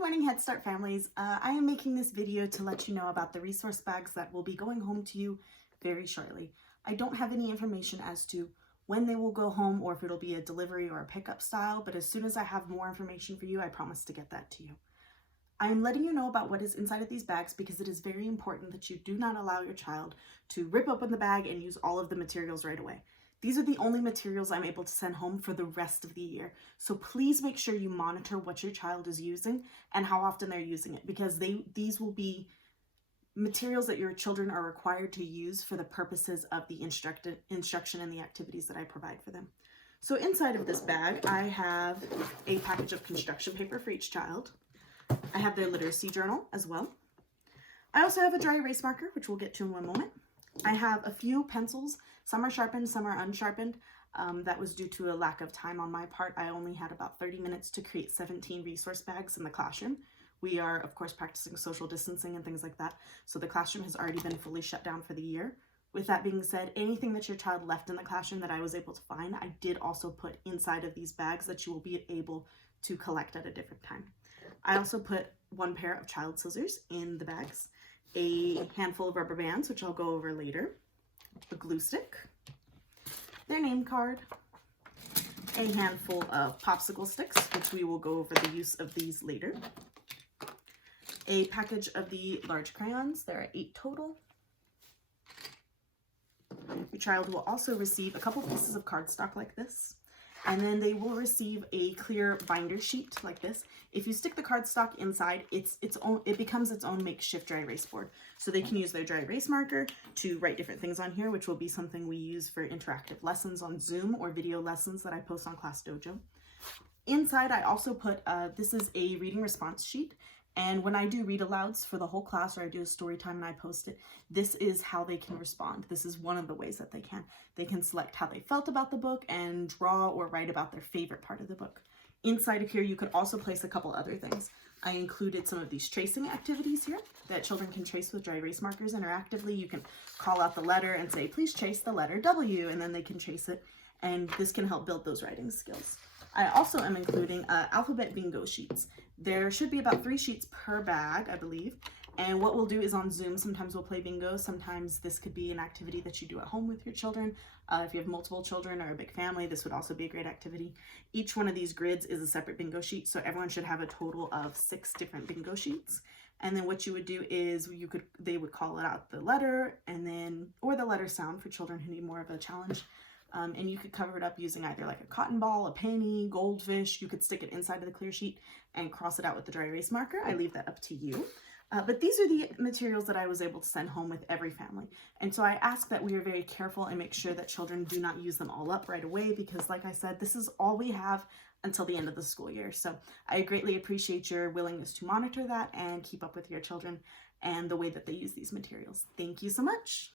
morning, Head Start families. I am making this video to let you know about the resource bags that will be going home to you very shortly. I don't have any information as to when they will go home or if it'll be a delivery or a pickup style, but as soon as I have more information for you, I promise to get that to you. I am letting you know about what is inside of these bags because it is very important that you do not allow your child to rip open the bag and use all of the materials right away. These are the only materials I'm able to send home for the rest of the year. So please make sure you monitor what your child is using and how often they're using it, because these will be materials that your children are required to use for the purposes of the instruction and the activities that I provide for them. So inside of this bag, I have a package of construction paper for each child. I have their literacy journal as well. I also have a dry erase marker, which we'll get to in one moment. I have a few pencils. Some are sharpened, some are unsharpened. That was due to a lack of time on my part. I only had about 30 minutes to create 17 resource bags in the classroom. We are, of course, practicing social distancing and things like that, so the classroom has already been fully shut down for the year. With that being said, anything that your child left in the classroom that I was able to find, I did also put inside of these bags that you will be able to collect at a different time. I also put one pair of child scissors in the bags, a handful of rubber bands, which I'll go over later, a glue stick, their name card, a handful of popsicle sticks, which we will go over the use of these later, a package of the large crayons. There are 8 total. Your child will also receive a couple pieces of cardstock like this, and then they will receive a clear binder sheet like this. If you stick the cardstock inside, it becomes its own makeshift dry erase board. So they can use their dry erase marker to write different things on here, which will be something we use for interactive lessons on Zoom or video lessons that I post on Class Dojo. Inside, I also put, this is a reading response sheet. And when I do read alouds for the whole class, or I do a story time and I post it, this is how they can respond. This is one of the ways that they can. They can select how they felt about the book and draw or write about their favorite part of the book. Inside of here, you could also place a couple other things. I included some of these tracing activities here that children can trace with dry erase markers interactively. You can call out the letter and say, please trace the letter W, and then they can trace it. And this can help build those writing skills. I also am including alphabet bingo sheets. There should be about 3 sheets per bag, I believe. And what we'll do is on Zoom, sometimes we'll play bingo. Sometimes this could be an activity that you do at home with your children. If you have multiple children or a big family, this would also be a great activity. Each one of these grids is a separate bingo sheet, so everyone should have a total of 6 different bingo sheets. And then what you would do is they would call it out the letter or the letter sound for children who need more of a challenge. And you could cover it up using either like a cotton ball, a penny, goldfish. You could stick it inside of the clear sheet and cross it out with the dry erase marker. I leave that up to you. But these are the materials that I was able to send home with every family. And so I ask that we are very careful and make sure that children do not use them all up right away, because like I said, this is all we have until the end of the school year. So I greatly appreciate your willingness to monitor that and keep up with your children and the way that they use these materials. Thank you so much.